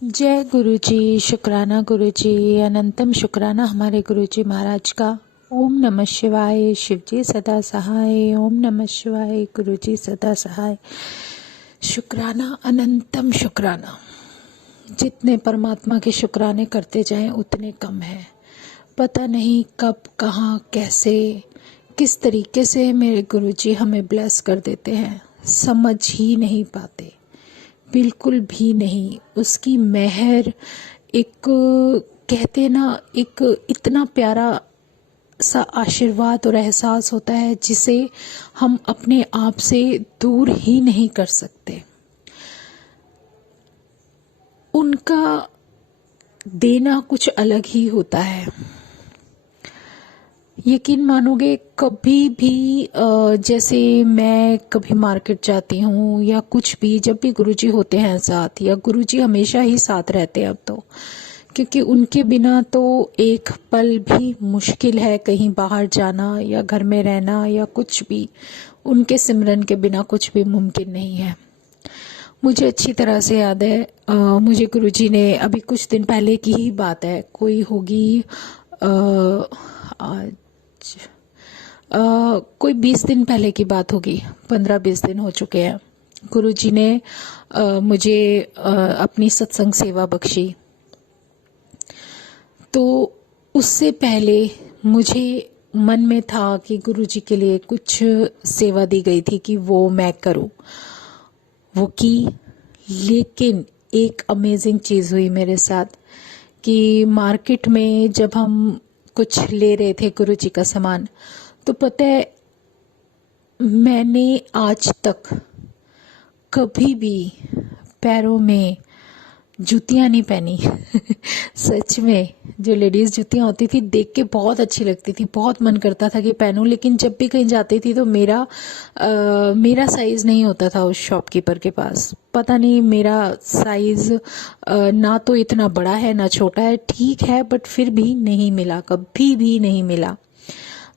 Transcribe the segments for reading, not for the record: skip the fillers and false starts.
जय गुरु जी। शुक्राना गुरु जी, अनंतम शुक्राना हमारे गुरु जी महाराज का। ओम नमः शिवाय। शिव जी सदा सहाय। ओम नमः शिवाय। गुरु जी सदा सहाय। शुक्राना, अनंतम शुक्राना। जितने परमात्मा के शुक्राने करते जाएं उतने कम है। पता नहीं कब, कहाँ, कैसे, किस तरीके से मेरे गुरु जी हमें ब्लेस कर देते हैं, समझ ही नहीं पाते, बिल्कुल भी नहीं। उसकी मेहर, एक कहते ना, एक इतना प्यारा सा आशीर्वाद और एहसास होता है जिसे हम अपने आप से दूर ही नहीं कर सकते। उनका देना कुछ अलग ही होता है। यकीन मानोगे, कभी भी जैसे मैं कभी मार्केट जाती हूँ या कुछ भी, जब भी गुरुजी होते हैं साथ, या गुरुजी हमेशा ही साथ रहते हैं अब तो, क्योंकि उनके बिना तो एक पल भी मुश्किल है, कहीं बाहर जाना या घर में रहना या कुछ भी। उनके सिमरन के बिना कुछ भी मुमकिन नहीं है। मुझे अच्छी तरह से याद है, मुझे गुरुजी ने, अभी कुछ दिन पहले की ही बात है, कोई होगी आज कोई 20 दिन पहले की बात होगी, 15-20 दिन हो चुके हैं। गुरुजी ने मुझे अपनी सत्संग सेवा बख्शी। तो उससे पहले मुझे मन में था कि गुरुजी के लिए कुछ सेवा दी गई थी कि वो मैं करूं, वो की। लेकिन एक अमेजिंग चीज़ हुई मेरे साथ कि मार्केट में जब हम कुछ ले रहे थे गुरुजी का सामान, तो पता है, मैंने आज तक कभी भी पैरों में जूतियां नहीं पहनी। सच में, जो लेडीज जुतियां होती थी देख के बहुत अच्छी लगती थी, बहुत मन करता था कि पहनूं। लेकिन जब भी कहीं जाती थी तो मेरा साइज नहीं होता था उस शॉपकीपर के पास। पता नहीं, मेरा साइज ना तो इतना बड़ा है ना छोटा है, ठीक है, बट फिर भी नहीं मिला, कभी भी नहीं मिला।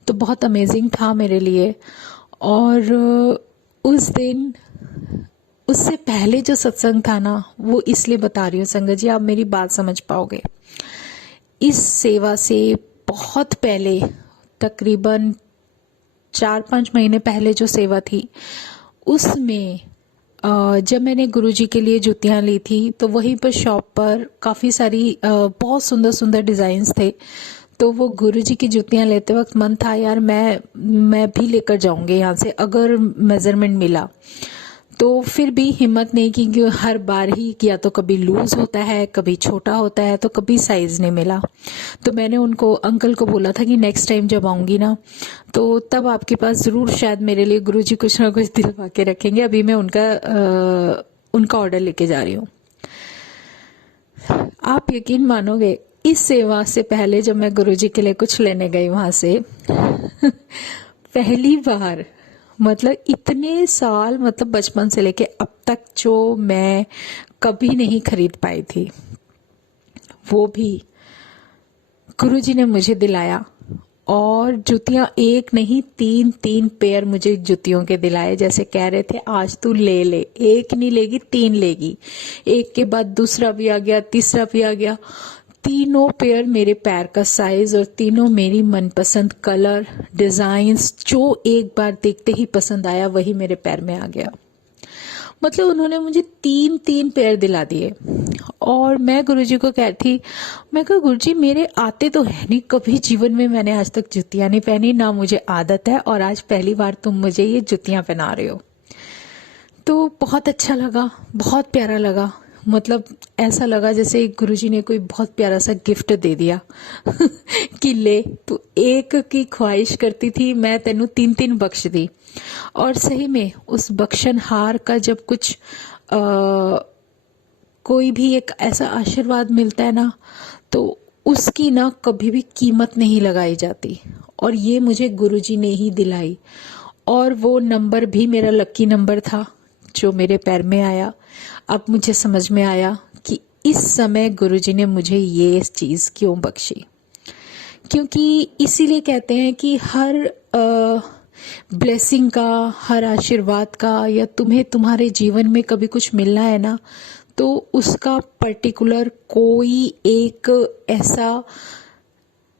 तो बहुत अमेजिंग था मेरे लिए। और उस दिन, उससे पहले जो सत्संग था ना, वो इसलिए बता रही हूँ संगत जी, आप मेरी बात समझ पाओगे। इस सेवा से बहुत पहले, तकरीबन 4-5 महीने पहले जो सेवा थी, उसमें जब मैंने गुरुजी के लिए जूतियां ली थी, तो वहीं पर शॉप पर काफ़ी सारी बहुत सुंदर सुंदर डिज़ाइंस थे। तो वो गुरुजी की जूतियां लेते वक्त मन था, यार मैं भी लेकर जाऊंगी यहाँ से अगर मेजरमेंट मिला। तो फिर भी हिम्मत नहीं की, क्योंकि हर बार ही, या तो कभी लूज होता है, कभी छोटा होता है, तो कभी साइज नहीं मिला। तो मैंने उनको, अंकल को बोला था कि नेक्स्ट टाइम जब आऊंगी ना, तो तब आपके पास जरूर शायद मेरे लिए गुरुजी कुछ ना कुछ दिलवा के रखेंगे। अभी मैं उनका ऑर्डर लेके जा रही हूँ। आप यकीन मानोगे, इस सेवा से पहले जब मैं गुरुजी के लिए कुछ लेने गई वहां से, पहली बार, मतलब इतने साल, मतलब बचपन से लेके अब तक जो मैं कभी नहीं खरीद पाई थी, वो भी गुरुजी ने मुझे दिलाया। और जूतियां एक नहीं, 3-3 पेयर मुझे जूतियों के दिलाए। जैसे कह रहे थे, आज तू ले ले, एक नहीं लेगी 3 लेगी। एक के बाद दूसरा भी आ गया, तीसरा भी आ गया। तीनों पेयर मेरे पैर का साइज, और तीनों मेरी मनपसंद कलर, डिजाइन्स, जो एक बार देखते ही पसंद आया वही मेरे पैर में आ गया। मतलब उन्होंने मुझे 3-3 पेयर दिला दिए। और मैं गुरुजी को कहती, मैं कहा गुरुजी मेरे आते तो है नहीं, कभी जीवन में मैंने आज तक जूतियां नहीं पहनी, ना मुझे आदत है, और आज पहली बार तुम मुझे ये जूतियां पहना रहे हो। तो बहुत अच्छा लगा, बहुत प्यारा लगा। मतलब ऐसा लगा जैसे गुरुजी ने कोई बहुत प्यारा सा गिफ्ट दे दिया कि ले, तू एक की ख्वाहिश करती थी, मैं तेनू 3-3 बख्श दी। और सही में उस बख्शनहार का जब कुछ कोई भी एक ऐसा आशीर्वाद मिलता है ना, तो उसकी ना कभी भी कीमत नहीं लगाई जाती। और ये मुझे गुरुजी ने ही दिलाई। और वो नंबर भी मेरा लकी नंबर था जो मेरे पैर में आया। अब मुझे समझ में आया कि इस समय गुरुजी ने मुझे ये चीज क्यों बख्शी। क्योंकि इसीलिए कहते हैं कि हर ब्लेसिंग का, हर आशीर्वाद का, या तुम्हें तुम्हारे जीवन में कभी कुछ मिलना है ना, तो उसका पर्टिकुलर कोई एक ऐसा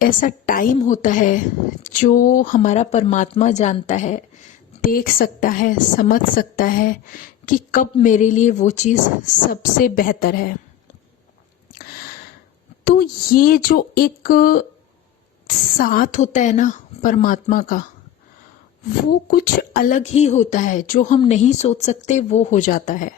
ऐसा टाइम होता है जो हमारा परमात्मा जानता है, देख सकता है, समझ सकता है कि कब मेरे लिए वो चीज़ सबसे बेहतर है। तो ये जो एक साथ होता है ना परमात्मा का, वो कुछ अलग ही होता है। जो हम नहीं सोच सकते वो हो जाता है।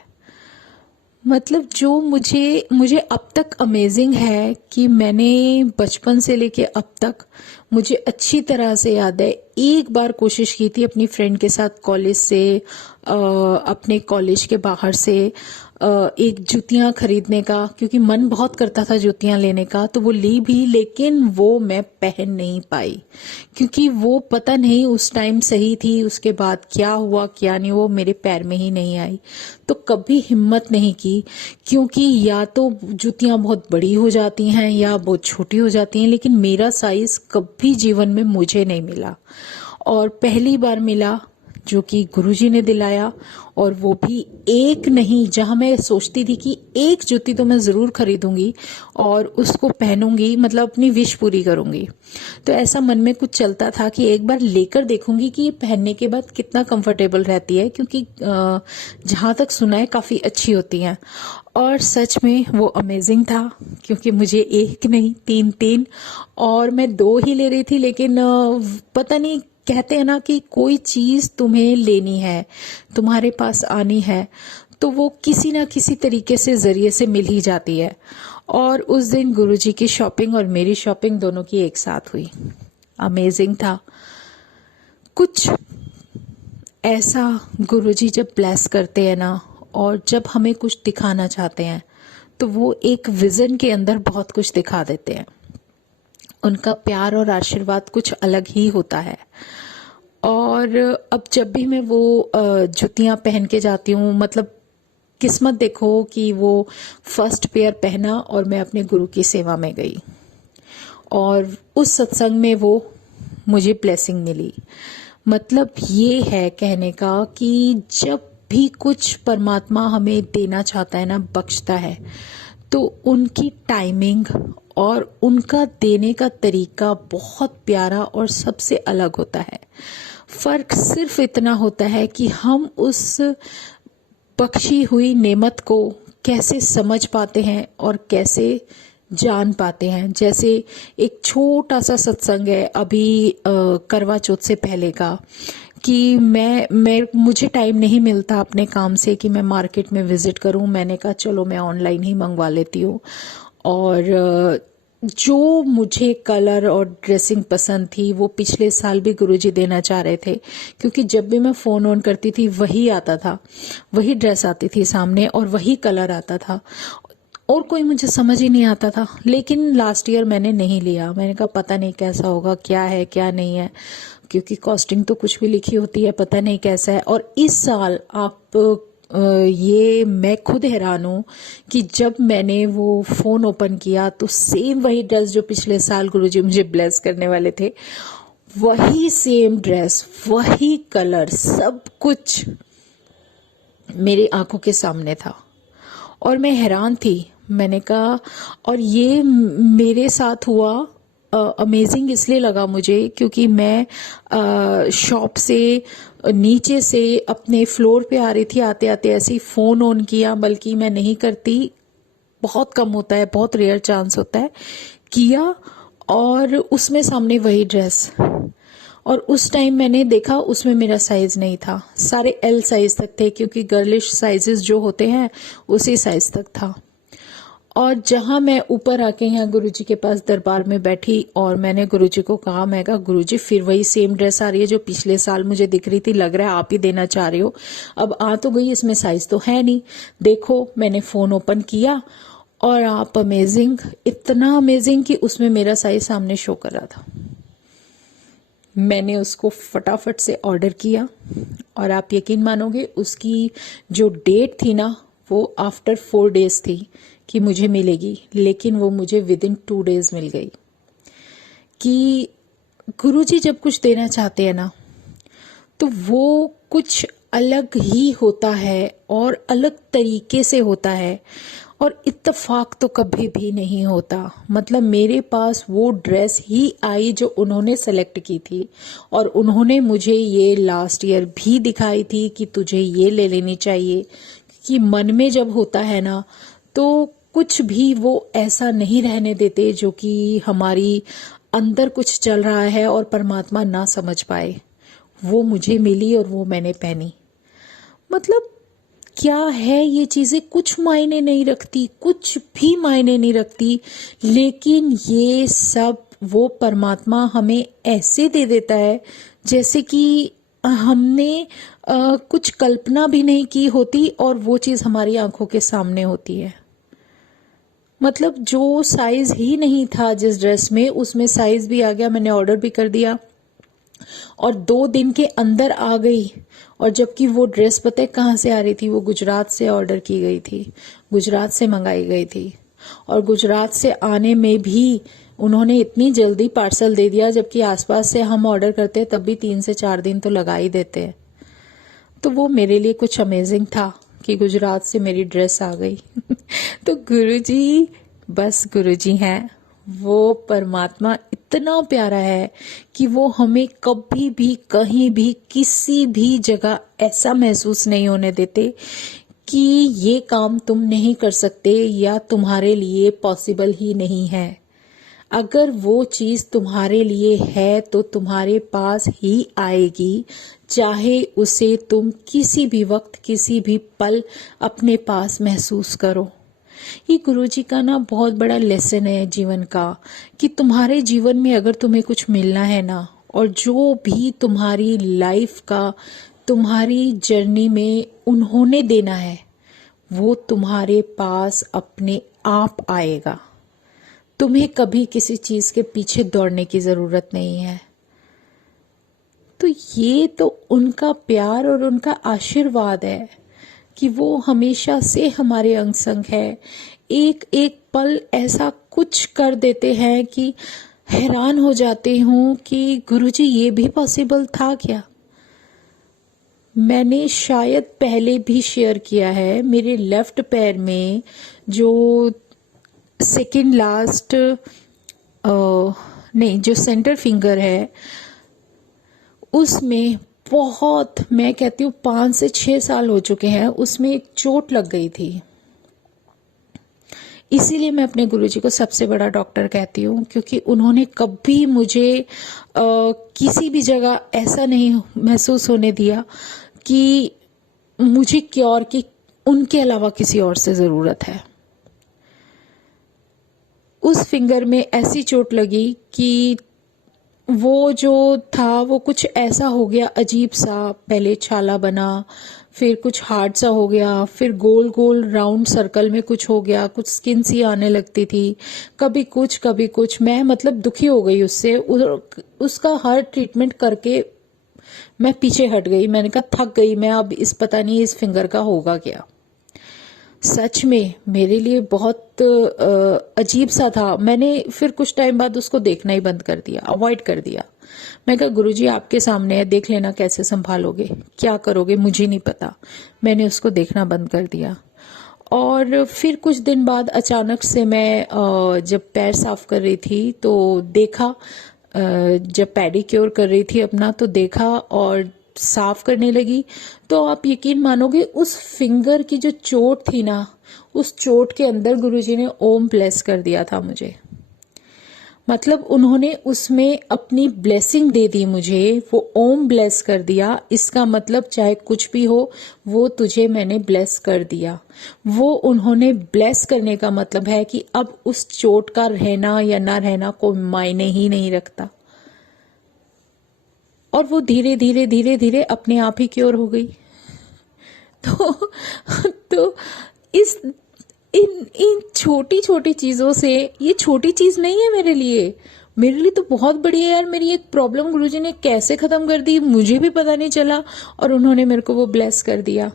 मतलब जो मुझे अब तक अमेजिंग है कि मैंने बचपन से लेके अब तक, मुझे अच्छी तरह से याद है, एक बार कोशिश की थी अपनी फ्रेंड के साथ कॉलेज से, अपने कॉलेज के बाहर से एक जूतियां खरीदने का, क्योंकि मन बहुत करता था जूतियां लेने का। तो वो ली भी, लेकिन वो मैं पहन नहीं पाई, क्योंकि वो पता नहीं उस टाइम सही थी, उसके बाद क्या हुआ क्या नहीं, वो मेरे पैर में ही नहीं आई। तो कभी हिम्मत नहीं की, क्योंकि या तो जूतियां बहुत बड़ी हो जाती हैं या बहुत छोटी हो जाती हैं, लेकिन मेरा साइज कभी जीवन में मुझे नहीं मिला। और पहली बार मिला जो कि गुरुजी ने दिलाया, और वो भी एक नहीं, जहां मैं सोचती थी कि एक जूती तो मैं जरूर खरीदूंगी और उसको पहनूंगी, मतलब अपनी विश पूरी करूंगी। तो ऐसा मन में कुछ चलता था कि एक बार लेकर देखूंगी कि ये पहनने के बाद कितना कंफर्टेबल रहती है, क्योंकि जहां तक सुना है काफी अच्छी होती हैं। और सच में वो अमेजिंग था, क्योंकि मुझे एक नहीं तीन तीन, और मैं दो ही ले रही थी, लेकिन पता नहीं, कहते हैं ना कि कोई चीज तुम्हें लेनी है, तुम्हारे पास आनी है, तो वो किसी ना किसी तरीके से जरिए से मिल ही जाती है। और उस दिन गुरुजी की शॉपिंग और मेरी शॉपिंग दोनों की एक साथ हुई। अमेजिंग था। कुछ ऐसा गुरुजी जब ब्लेस करते हैं ना, और जब हमें कुछ दिखाना चाहते हैं, तो वो एक विजन के अंदर बहुत कुछ दिखा देते हैं। उनका प्यार और आशीर्वाद कुछ अलग ही होता है। और अब जब भी मैं वो जूतियां पहन के जाती हूँ, मतलब किस्मत देखो कि वो फर्स्ट पेयर पहना और मैं अपने गुरु की सेवा में गई, और उस सत्संग में वो मुझे ब्लेसिंग मिली। मतलब ये है कहने का कि जब भी कुछ परमात्मा हमें देना चाहता है ना, बख्शता है, तो उनकी टाइमिंग और उनका देने का तरीका बहुत प्यारा और सबसे अलग होता है। फर्क सिर्फ इतना होता है कि हम उस बख्शी हुई नेमत को कैसे समझ पाते हैं और कैसे जान पाते हैं। जैसे एक छोटा सा सत्संग है अभी करवा चौथ से पहले का, कि मैं मुझे टाइम नहीं मिलता अपने काम से कि मैं मार्केट में विजिट करूं। मैंने कहा चलो मैं ऑनलाइन ही मंगवा लेती हूँ। और जो मुझे कलर और ड्रेसिंग पसंद थी वो पिछले साल भी गुरुजी देना चाह रहे थे, क्योंकि जब भी मैं फोन ऑन करती थी वही आता था, वही ड्रेस आती थी सामने और वही कलर आता था, और कोई मुझे समझ ही नहीं आता था। लेकिन लास्ट ईयर मैंने नहीं लिया। मैंने कहा पता नहीं कैसा होगा, क्या है क्या नहीं है, क्योंकि कॉस्टिंग तो कुछ भी लिखी होती है, पता नहीं कैसा है। और इस साल आप ये मैं खुद हैरान हूं कि जब मैंने वो फोन ओपन किया तो सेम वही ड्रेस जो पिछले साल गुरुजी मुझे ब्लेस करने वाले थे, वही सेम ड्रेस, वही कलर, सब कुछ मेरी आंखों के सामने था। और मैं हैरान थी। मैंने कहा, और ये मेरे साथ हुआ अमेजिंग इसलिए लगा मुझे, क्योंकि मैं शॉप से नीचे से अपने फ्लोर पे आ रही थी, आते आते ऐसे ही फोन ऑन किया, बल्कि मैं नहीं करती, बहुत कम होता है, बहुत रेयर चांस होता है, किया, और उसमें सामने वही ड्रेस। और उस टाइम मैंने देखा उसमें मेरा साइज नहीं था, सारे एल साइज तक थे, क्योंकि गर्लिश साइजेस जो होते हैं उसी साइज तक था। और जहां मैं ऊपर आके यहाँ गुरुजी के पास दरबार में बैठी और मैंने गुरुजी को कहा, मैं कहा गुरुजी फिर वही सेम ड्रेस आ रही है जो पिछले साल मुझे दिख रही थी, लग रहा है आप ही देना चाह रहे हो। अब आ तो गई, इसमें साइज तो है नहीं। देखो मैंने फोन ओपन किया और आप अमेजिंग, इतना अमेजिंग कि उसमें मेरा साइज सामने शो कर रहा था। मैंने उसको फटाफट से ऑर्डर किया, और आप यकीन मानोगे उसकी जो डेट थी ना, वो आफ्टर 4 डेज थी कि मुझे मिलेगी, लेकिन वो मुझे विद इन 2 डेज मिल गई। कि गुरुजी जब कुछ देना चाहते हैं ना, तो वो कुछ अलग ही होता है और अलग तरीके से होता है, और इत्तेफाक तो कभी भी नहीं होता। मतलब मेरे पास वो ड्रेस ही आई जो उन्होंने सेलेक्ट की थी, और उन्होंने मुझे ये लास्ट ईयर भी दिखाई थी कि तुझे ये ले लेनी चाहिए। कि मन में जब होता है ना, तो कुछ भी वो ऐसा नहीं रहने देते जो कि हमारी अंदर कुछ चल रहा है और परमात्मा ना समझ पाए। वो मुझे मिली और वो मैंने पहनी। मतलब क्या है, ये चीजें कुछ मायने नहीं रखती, कुछ भी मायने नहीं रखती, लेकिन ये सब वो परमात्मा हमें ऐसे दे देता है जैसे कि हमने कुछ कल्पना भी नहीं की होती और वो चीज हमारी आंखों के सामने होती है। मतलब जो साइज ही नहीं था जिस ड्रेस में, उसमें साइज भी आ गया, मैंने ऑर्डर भी कर दिया और 2 दिन के अंदर आ गई। और जबकि वो ड्रेस पता है कहाँ से आ रही थी, वो गुजरात से ऑर्डर की गई थी, गुजरात से मंगाई गई थी। और गुजरात से आने में भी उन्होंने इतनी जल्दी पार्सल दे दिया, जबकि आसपास से हम ऑर्डर करते हैं तब भी 3 से 4 दिन तो लगा ही देते हैं। तो वो मेरे लिए कुछ अमेजिंग था कि गुजरात से मेरी ड्रेस आ गई। तो गुरुजी, बस गुरुजी हैं। वो परमात्मा इतना प्यारा है कि वो हमें कभी भी कहीं भी किसी भी जगह ऐसा महसूस नहीं होने देते कि ये काम तुम नहीं कर सकते या तुम्हारे लिए पॉसिबल ही नहीं है। अगर वो चीज तुम्हारे लिए है तो तुम्हारे पास ही आएगी, चाहे उसे तुम किसी भी वक्त किसी भी पल अपने पास महसूस करो। ये गुरुजी का ना बहुत बड़ा लेसन है जीवन का, कि तुम्हारे जीवन में अगर तुम्हें कुछ मिलना है ना, और जो भी तुम्हारी लाइफ का तुम्हारी जर्नी में उन्होंने देना है, वो तुम्हारे पास अपने आप आएगा। तुम्हें कभी किसी चीज के पीछे दौड़ने की जरूरत नहीं है। तो ये तो उनका प्यार और उनका आशीर्वाद है कि वो हमेशा से हमारे अंग संग है। एक एक पल ऐसा कुछ कर देते हैं कि हैरान हो जाते हूँ कि गुरुजी ये भी पॉसिबल था क्या। मैंने शायद पहले भी शेयर किया है, मेरे लेफ्ट पैर में जो सेकेंड लास्ट नहीं, जो सेंटर फिंगर है उसमें बहुत, मैं कहती हूँ 5 से 6 साल हो चुके हैं, उसमें एक चोट लग गई थी। इसीलिए मैं अपने गुरुजी को सबसे बड़ा डॉक्टर कहती हूँ, क्योंकि उन्होंने कभी मुझे किसी भी जगह ऐसा नहीं महसूस होने दिया कि मुझे क्योर की उनके अलावा किसी और से जरूरत है। उस फिंगर में ऐसी चोट लगी कि वो जो था वो कुछ ऐसा हो गया अजीब सा, पहले छाला बना, फिर कुछ हार्ड सा हो गया, फिर गोल गोल राउंड सर्कल में कुछ हो गया, कुछ स्किन सी आने लगती थी, कभी कुछ कभी कुछ। मैं मतलब दुखी हो गई उससे, उसका हर ट्रीटमेंट करके मैं पीछे हट गई। मैंने कहा थक गई मैं, अब इस पता नहीं इस फिंगर का होगा क्या। सच में मेरे लिए बहुत अजीब सा था। मैंने फिर कुछ टाइम बाद उसको देखना ही बंद कर दिया, अवॉइड कर दिया। मैं कहा गुरुजी आपके सामने है, देख लेना कैसे संभालोगे, क्या करोगे मुझे नहीं पता। मैंने उसको देखना बंद कर दिया। और फिर कुछ दिन बाद अचानक से मैं जब पैर साफ कर रही थी तो देखा, जब पेडिक्योर कर रही थी अपना तो देखा और साफ करने लगी, तो आप यकीन मानोगे उस फिंगर की जो चोट थी ना, उस चोट के अंदर गुरुजी ने ओम ब्लेस कर दिया था मुझे। मतलब उन्होंने उसमें अपनी ब्लेसिंग दे दी मुझे, वो ओम ब्लेस कर दिया। इसका मतलब चाहे कुछ भी हो वो तुझे मैंने ब्लेस कर दिया। वो उन्होंने ब्लेस करने का मतलब है कि अब उस चोट का रहना या ना रहना कोई मायने ही नहीं रखता। और वो धीरे धीरे धीरे धीरे अपने आप ही क्योर हो गई। तो इस इन इन छोटी छोटी चीजों से, ये छोटी चीज नहीं है मेरे लिए, मेरे लिए तो बहुत बड़ी है यार। मेरी एक प्रॉब्लम गुरुजी ने कैसे खत्म कर दी मुझे भी पता नहीं चला, और उन्होंने मेरे को वो ब्लेस कर दिया।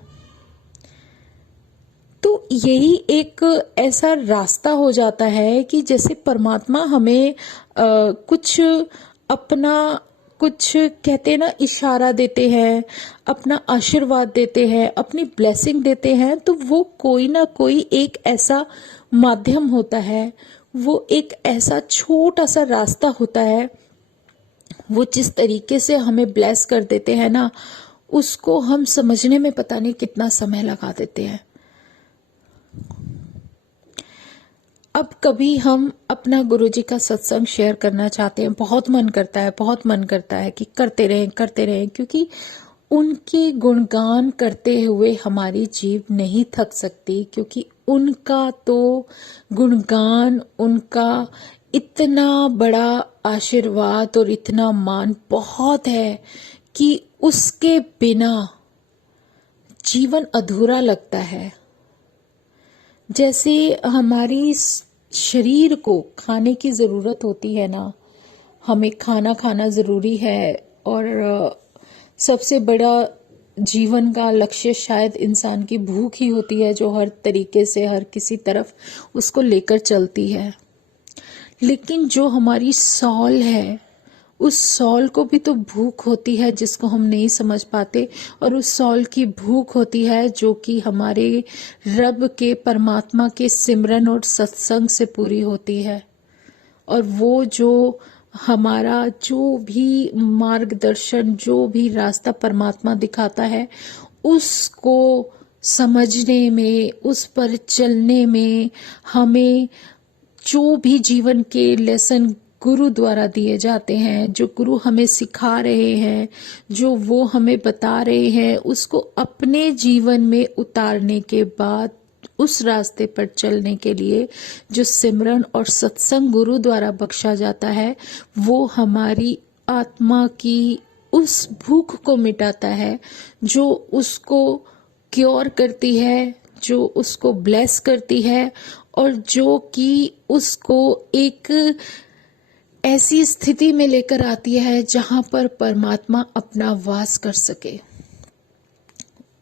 तो यही एक ऐसा रास्ता हो जाता है कि जैसे परमात्मा हमें कुछ अपना कुछ कहते हैं ना, इशारा देते हैं, अपना आशीर्वाद देते हैं, अपनी ब्लेसिंग देते हैं, तो वो कोई ना कोई एक ऐसा माध्यम होता है, वो एक ऐसा छोटा सा रास्ता होता है। वो जिस तरीके से हमें ब्लेस कर देते हैं ना, उसको हम समझने में पता नहीं कितना समय लगा देते हैं। अब कभी हम अपना गुरुजी का सत्संग शेयर करना चाहते हैं, बहुत मन करता है कि करते रहें, क्योंकि उनके गुणगान करते हुए हमारी जीभ नहीं थक सकती, क्योंकि उनका तो गुणगान, उनका इतना बड़ा आशीर्वाद और इतना मान बहुत है कि उसके बिना जीवन अधूरा लगता है। जैसे हमारी शरीर को खाने की ज़रूरत होती है ना, हमें खाना खाना ज़रूरी है, और सबसे बड़ा जीवन का लक्ष्य शायद इंसान की भूख ही होती है, जो हर तरीके से हर किसी तरफ उसको लेकर चलती है। लेकिन जो हमारी सॉल है, उस सॉल को भी तो भूख होती है जिसको हम नहीं समझ पाते, और उस सॉल की भूख होती है जो कि हमारे रब के, परमात्मा के सिमरन और सत्संग से पूरी होती है। और वो जो हमारा जो भी मार्गदर्शन, जो भी रास्ता परमात्मा दिखाता है, उसको समझने में, उस पर चलने में, हमें जो भी जीवन के लेसन गुरु द्वारा दिए जाते हैं, जो गुरु हमें सिखा रहे हैं, जो वो हमें बता रहे हैं, उसको अपने जीवन में उतारने के बाद उस रास्ते पर चलने के लिए जो सिमरन और सत्संग गुरु द्वारा बख्शा जाता है, वो हमारी आत्मा की उस भूख को मिटाता है, जो उसको क्योर करती है, जो उसको ब्लेस करती है, और जो कि उसको एक ऐसी स्थिति में लेकर आती है जहां पर परमात्मा अपना वास कर सके।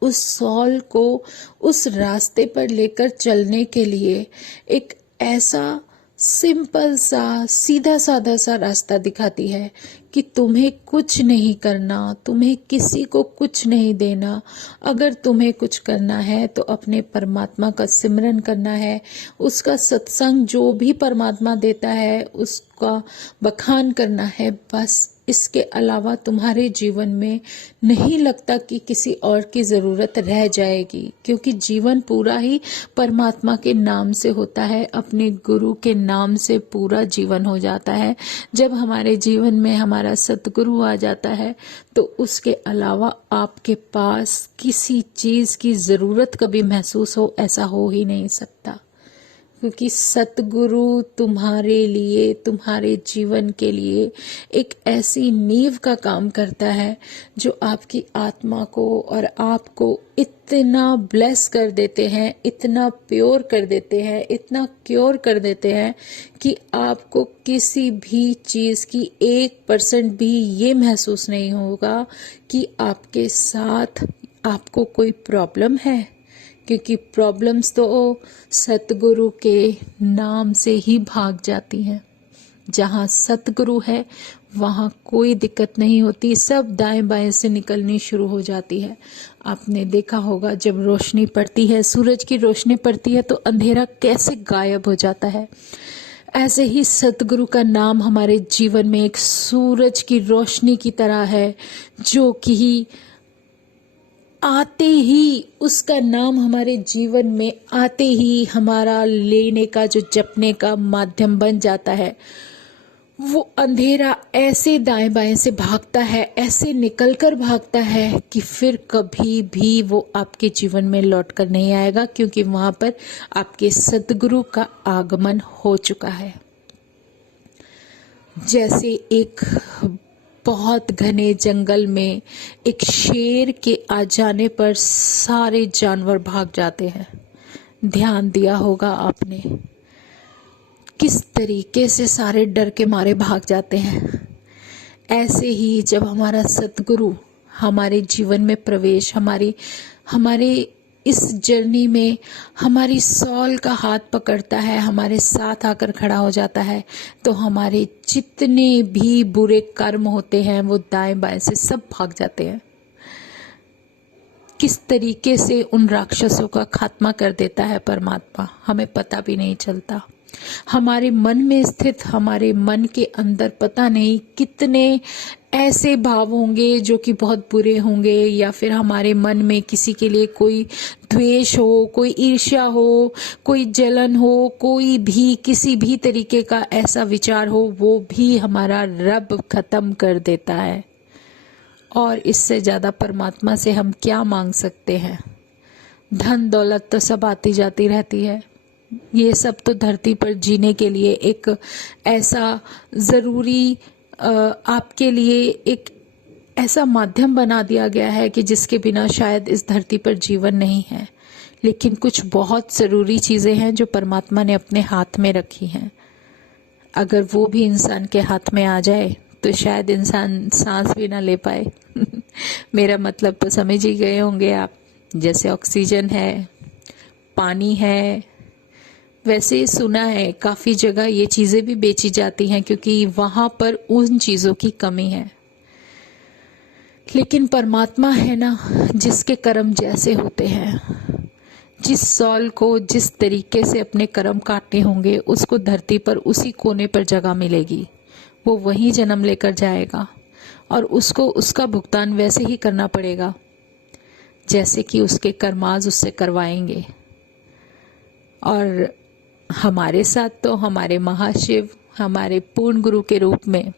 उस सॉल को उस रास्ते पर लेकर चलने के लिए एक ऐसा सिंपल सा, सीधा साधा सा रास्ता दिखाती है कि तुम्हें कुछ नहीं करना, तुम्हें किसी को कुछ नहीं देना। अगर तुम्हें कुछ करना है तो अपने परमात्मा का सिमरन करना है, उसका सत्संग जो भी परमात्मा देता है उसका बखान करना है, बस। इसके अलावा तुम्हारे जीवन में नहीं लगता कि किसी और की ज़रूरत रह जाएगी, क्योंकि जीवन पूरा ही परमात्मा के नाम से होता है, अपने गुरु के नाम से पूरा जीवन हो जाता है। जब हमारे जीवन में हमारा सतगुरु आ जाता है तो उसके अलावा आपके पास किसी चीज़ की ज़रूरत कभी महसूस हो, ऐसा हो ही नहीं सकता। क्योंकि सतगुरु तुम्हारे लिए, तुम्हारे जीवन के लिए एक ऐसी नींव का काम करता है जो आपकी आत्मा को और आपको इतना ब्लेस कर देते हैं, इतना प्योर कर देते हैं, इतना क्योर कर देते हैं कि आपको किसी भी चीज़ की 1% भी ये महसूस नहीं होगा कि आपके साथ आपको कोई प्रॉब्लम है। क्योंकि प्रॉब्लम्स तो सतगुरु के नाम से ही भाग जाती हैं। जहाँ सतगुरु है वहाँ कोई दिक्कत नहीं होती, सब दाएं बाएं से निकलनी शुरू हो जाती है। आपने देखा होगा जब रोशनी पड़ती है, सूरज की रोशनी पड़ती है तो अंधेरा कैसे गायब हो जाता है। ऐसे ही सतगुरु का नाम हमारे जीवन में एक सूरज की रोशनी की तरह है, जो कि आते ही, उसका नाम हमारे जीवन में आते ही हमारा लेने का, जो जपने का माध्यम बन जाता है। वो अंधेरा ऐसे दाएं बाएं से भागता है, ऐसे निकलकर भागता है कि फिर कभी भी वो आपके जीवन में लौट कर नहीं आएगा, क्योंकि वहां पर आपके सतगुरु का आगमन हो चुका है। जैसे एक बहुत घने जंगल में एक शेर के आ जाने पर सारे जानवर भाग जाते हैं। ध्यान दिया होगा आपने किस तरीके से सारे डर के मारे भाग जाते हैं। ऐसे ही जब हमारा सतगुरु हमारे जीवन में प्रवेश, हमारे इस जर्नी में हमारी सॉल का हाथ पकड़ता है, हमारे साथ आकर खड़ा हो जाता है, तो हमारे जितने भी बुरे कर्म होते हैं वो दाएं बाएं से सब भाग जाते हैं। किस तरीके से उन राक्षसों का खात्मा कर देता है परमात्मा, हमें पता भी नहीं चलता। हमारे मन में स्थित, हमारे मन के अंदर पता नहीं कितने ऐसे भाव होंगे जो कि बहुत बुरे होंगे, या फिर हमारे मन में किसी के लिए कोई द्वेष हो, कोई ईर्ष्या हो, कोई जलन हो, कोई भी किसी भी तरीके का ऐसा विचार हो, वो भी हमारा रब खत्म कर देता है। और इससे ज्यादा परमात्मा से हम क्या मांग सकते हैं। धन दौलत तो सब आती जाती रहती है, ये सब तो धरती पर जीने के लिए एक ऐसा जरूरी आपके लिए एक ऐसा माध्यम बना दिया गया है कि जिसके बिना शायद इस धरती पर जीवन नहीं है। लेकिन कुछ बहुत जरूरी चीजें हैं जो परमात्मा ने अपने हाथ में रखी हैं। अगर वो भी इंसान के हाथ में आ जाए तो शायद इंसान सांस भी ना ले पाए। मेरा मतलब तो समझ ही गए होंगे आप। जैसे ऑक्सीजन है, पानी है, वैसे सुना है काफी जगह ये चीजें भी बेची जाती हैं क्योंकि वहां पर उन चीजों की कमी है। लेकिन परमात्मा है ना, जिसके कर्म जैसे होते हैं, जिस सॉल को जिस तरीके से अपने कर्म काटने होंगे उसको धरती पर उसी कोने पर जगह मिलेगी, वो वहीं जन्म लेकर जाएगा और उसको उसका भुगतान वैसे ही करना पड़ेगा जैसे कि उसके कर्माज उससे करवाएंगे। और हमारे साथ तो हमारे महाशिव हमारे पूर्ण गुरु के रूप में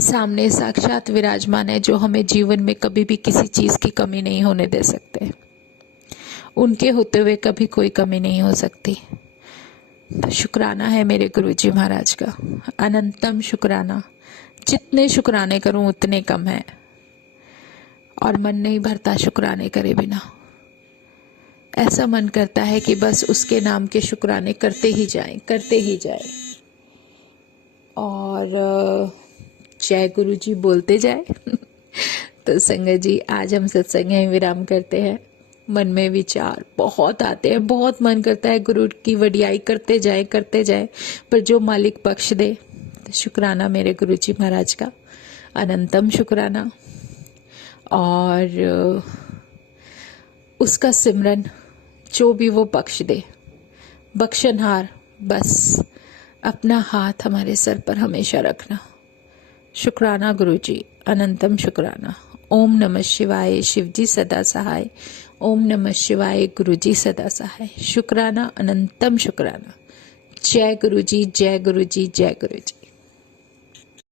सामने साक्षात विराजमान है, जो हमें जीवन में कभी भी किसी चीज की कमी नहीं होने दे सकते। उनके होते हुए कभी कोई कमी नहीं हो सकती। तो शुक्राना है मेरे गुरुजी महाराज का, अनंतम शुक्राना। जितने शुक्राने करूं उतने कम है, और मन नहीं भरता शुक्राने करे बिना। ऐसा मन करता है कि बस उसके नाम के शुक्राने करते ही जाएं, करते ही जाएं, और जय गुरु जी बोलते जाए। तो संगत जी, आज हम सत्संग में विराम करते हैं। मन में विचार बहुत आते हैं, बहुत मन करता है गुरु की वडियाई करते जाए, पर जो मालिक बख्श दे। तो शुक्राना मेरे गुरु जी महाराज का, अनंतम शुक्राना। और उसका सिमरन जो भी वो बख्श दे, बख्शनहार बस अपना हाथ हमारे सर पर हमेशा रखना। शुक्राना गुरु जी, अनंतम शुक्राना। ओम नमः शिवाय, शिव जी सदा सहाय। ओम नमः शिवाय, गुरु जी सदा सहाय। शुक्राना, अनंतम शुक्राना। जय गुरु जी, जय गुरु जी, जय गुरु जी।